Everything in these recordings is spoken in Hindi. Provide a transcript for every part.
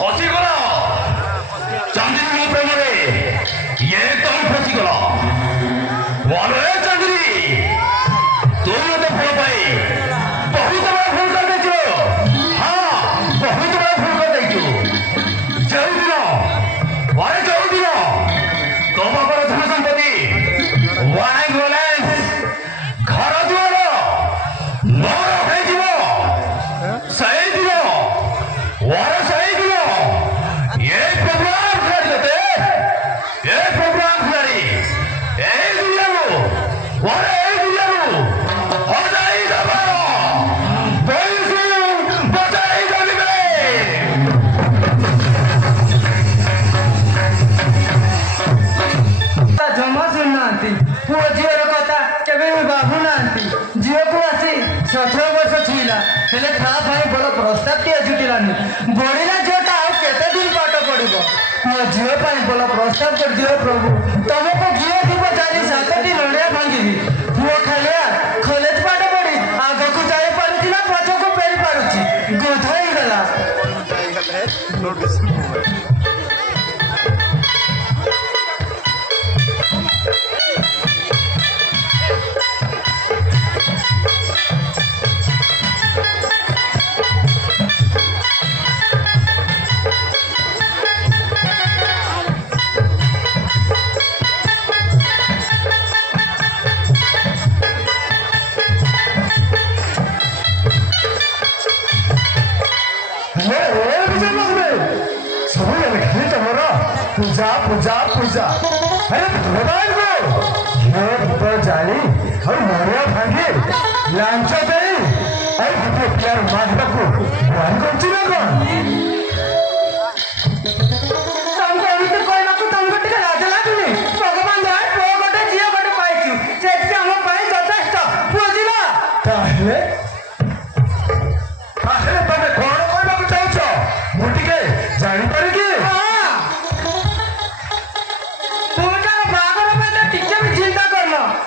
फसीगला चांदनी प्रेमरे ये तुम फसीगला वाले चांदनी तुम तो फल पाई बहुत बड़ा फूल कर देचो हाँ बहुत बड़ा फूल कर देचो जय दिनो वाले जय दिनो तो बापर धन संपत्ति वाई गोलेंस घर दुआर नर है जीवो सही दिनो वाले सही दिनो ये प्रोग्राम खिलाड़ी होते ये प्रोग्राम खिलाड़ी ये दुनिया को वाले ये दुनिया को हो जाए दबाओ पैसे बचाए जाने जमा सुनना पुओ झीर कथा केवे बाबू ना झील को आसी 17 वर्ष छुईला हेले था भाई बड़ प्रस्ताव टे जुटिलानी बढ़िला झीलटा आ केते दिन पाठ पड़िबो मो झील पाई बड़ प्रस्ताव कर दियो प्रभु तुमको झील দিব 4-7टी लड़िया भांगी पुओ खालिया कॉलेज पाठ पड़ी आगो को जाय पारुची ना पछ को पेरी पारुची गोधाई गला पूजा पूजा पूजा अरे भगवान को घिओ भीतर जाली और मरिया भांगी लांच दे और भूत प्यार माधव को वन करछि ना कोन तुमको अभी तो कोई ना को तुमको टिका लाज लागुनी भगवान दया को गोटे जियो गोटे पाइछु सेति हम पाई यथेष्ट बुझिला ताहे ताहे तमे कोन कोन को चाहछ मुटिके जानि पारि कि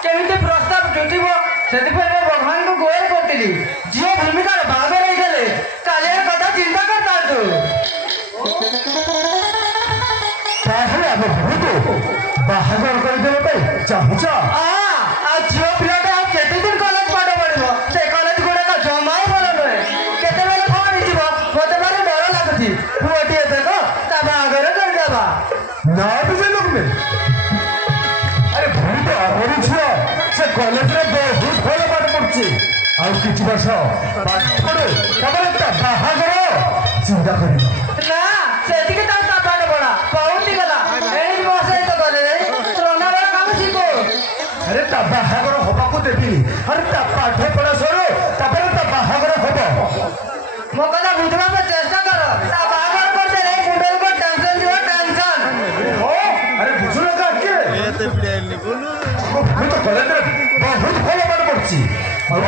केमिति प्रस्ताव जुटिबो सेतिपय भगवान को गोल करतिली जियो भूमिका भाग रही गले काले कथा चिंता करता तू ताहे अब बहुत बाहागर कर देबे पे चाहछ आ जियो पिलाटा केते दिन कॉलेज पाठ पड़िबो से कॉलेज गोडा का जमाई बोलो नय केते बेले फोन हिजिबो मते बारे डर लागुची पुओटी देखो ता बाहागर कर देबा ना तुझे लोग में अरे बहुत आगरी छुआ से कॉलेज रे बहुत भल पाठ पढ़छि आ किछि वर्ष पाठ पढ़ो तबरे ता बाहागर चिंता करी ना सेति के ता पाठ पढ़ा बहुत ही गला एई बसे तो करे त्रोना रे काम सिको अरे ता बाहागर होबा को देबी अरे ता पाठ पढ़ा सरो तबरे ता बाहागर होबो मो कला बुझवा में चेष्टा करो ता बाहागर करते रे मुंडल को टेंशन दियो टेंशन ओ अरे बुझु लगा के ए ते बिड़ाइल बोलू मैं तो कॉलेज रे बहुत भल पाठ पढ़छि और